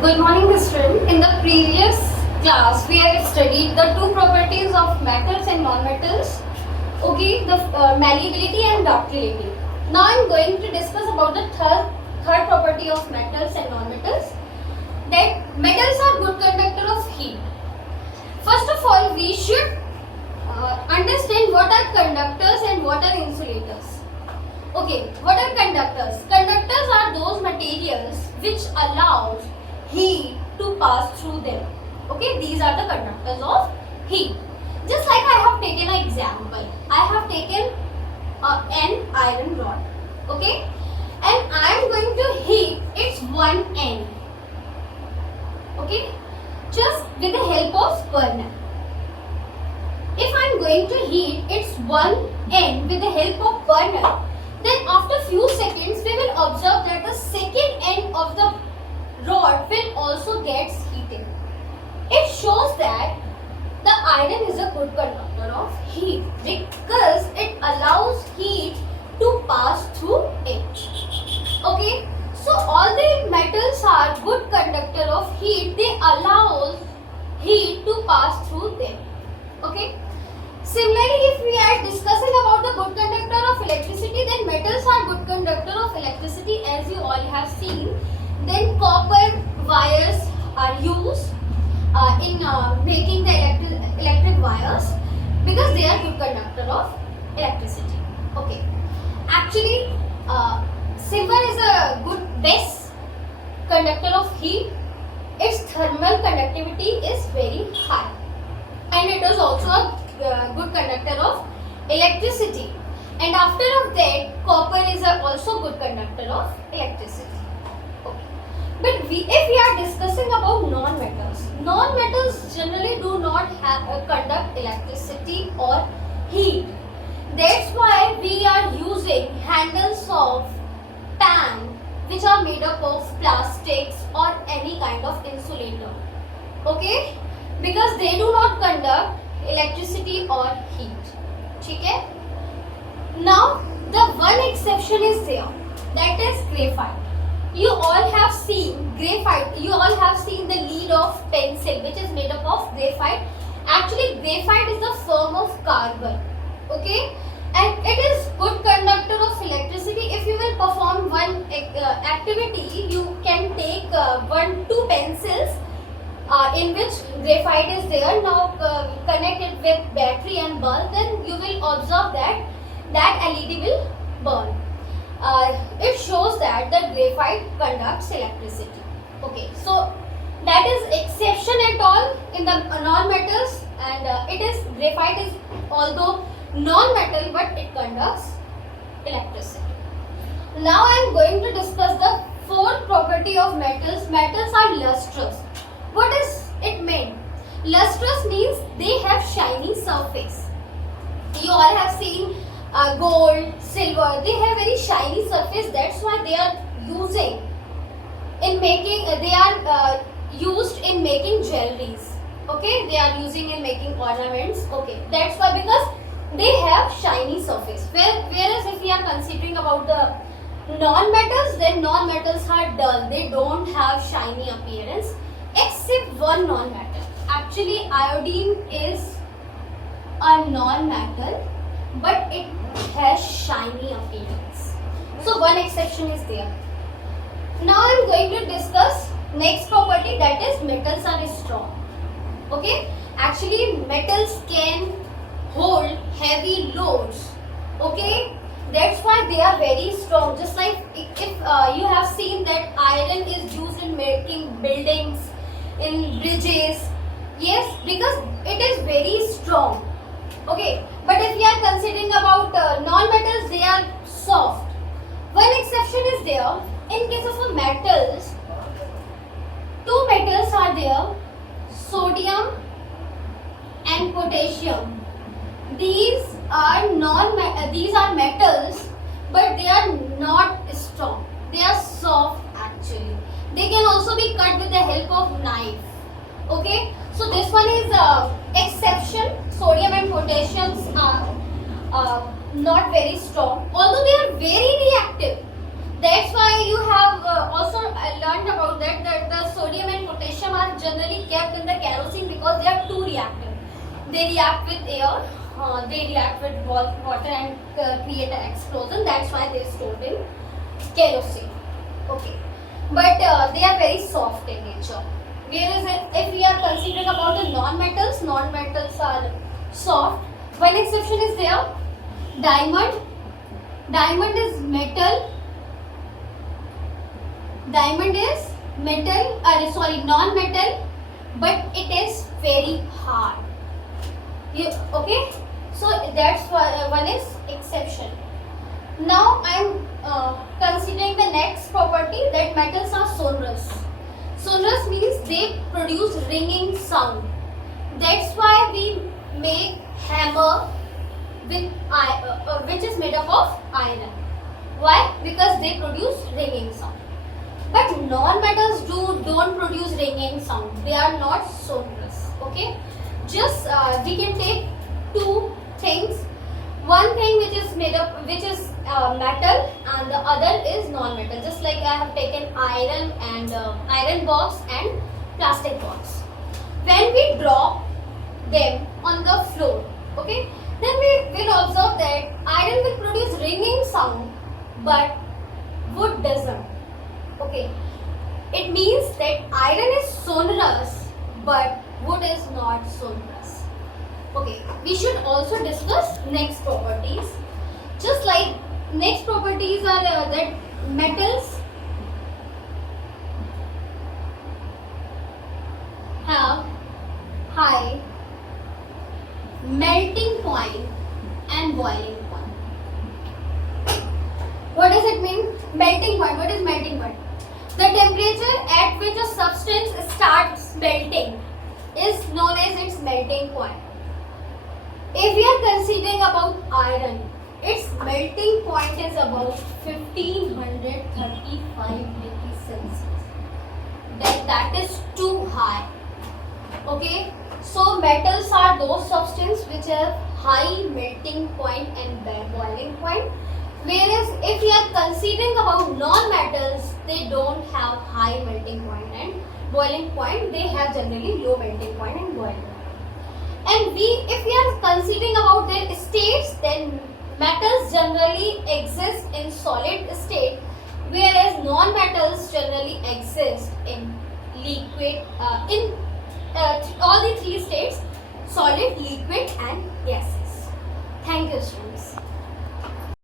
Good morning, student. In the previous class, we have studied the two properties of metals and non-metals. Okay, the malleability and ductility. Now, I am going to discuss about the third property of metals and non-metals. That metals are good conductor of heat. First of all, we should understand what are conductors and what are insulators. Okay, what are conductors? Conductors are those materials which allows heat to pass through them. Okay, these are the conductors of heat. Just like I have taken an example, I have taken an iron rod. Okay, and I am going to heat its one end. Okay, just with the help of burner. If I am going to heat its one end with the help of burner, then after few seconds we will observe that the second end of the rod will also get heated. It shows that the iron is a good conductor of heat because it allows heat to pass through it. Okay, so all the metals are good conductor of heat. They allow heat to pass through them. Okay. Similarly, if we are discussing about the good conductor of electricity, then metals are good conductor of electricity, as you all have seen. Then copper wires are used in making the electric wires because they are good conductor of electricity. Okay. Actually, silver is a good best conductor of heat. Its thermal conductivity is very high, and it is also a good conductor of electricity. And after of that, copper is also good conductor of electricity. Okay. But if we are discussing about non-metals generally do not conduct electricity or heat. That's why we are using handles of pan which are made up of plastics or any kind of insulator. Okay? Because they do not conduct electricity or heat. Okay? Now, the one exception is there, that is graphite. You all have seen graphite. You all have seen the lead of pencil, which is made up of graphite. Actually, graphite is the form of carbon. Okay, and it is good conductor of electricity. If you will perform one activity, you can take two pencils in which graphite is there. Now connect it with battery and bulb, then you will observe that LED will burn. It shows that the graphite conducts electricity. Okay, so that is exception at all in the non-metals, and graphite is although non-metal but it conducts electricity. Now I am going to discuss the fourth property of metals. Metals are lustrous. What is it mean? Lustrous means they have shiny surface. You all have seen gold, silver. They have very shiny surface. That's why they are using in making. They are used in making jewelries. Okay, they are using in making ornaments. Okay, that's why, because they have shiny surface. Whereas if we are considering about the non-metals, then non-metals are dull. They don't have shiny appearance. Except one non-metal. Actually, iodine is a non-metal, but it has shiny appearance. So one exception is there. Now I am going to discuss next property, that is metals are strong. Okay. Actually, metals can hold heavy loads. Okay. That's why they are very strong. Just like if you have seen that iron is used in making buildings, in bridges. Yes, because it is very strong. Okay, but if we are considering about non-metals, they are soft. One exception is there. In case of metals, two metals are there, sodium and potassium. These are metals, but they are not strong. They are soft actually. They can also be cut with the help of knife. Okay, so this one is exception. Sodium and potassium are not very strong, although they are very reactive. That's why you have also learned about that the sodium and generally kept in the kerosene because they are too reactive. They react with air, they react with water and create an explosion. That's why they stored in kerosene. Okay, but they are very soft in nature. Whereas if we are considering about the non-metals, non-metals are soft. One exception is there, diamond. Diamond is metal. Diamond is metal, non-metal, but it is very hard. Okay, so that's one is exception. Now I am considering the next property, that metals are sonorous. Sonorous means they produce ringing sound. That's why we make hammer with which is made up of iron. Why? Because they produce ringing sound. But non-metals don't produce ringing sound. They are not sonorous. Okay. Just we can take two things. One thing which is metal, and the other is non-metal. Just like I have taken iron and iron box and plastic box. When we drop them on the floor, okay, then we will observe that iron will produce ringing sound, but wood doesn't. Okay, it means that iron is sonorous, but wood is not sonorous. Okay, we should also discuss next properties. Just like next properties are that metals have high melting point and boiling point. What does it mean? Melting point. What is melting point? The temperature at which a substance starts melting is known as its melting point. If we are considering about iron, its melting point is about 1535 degrees Celsius. That is too high. Okay, so metals are those substances which have high melting point and boiling point. Whereas if we are considering about non-metals, they don't have high melting point and boiling point. They have generally low melting point and boiling point. And if we are considering about their states, then metals generally exist in solid state, whereas non-metals generally exist in liquid, in all the three states: solid, liquid and gases. Thank you, students.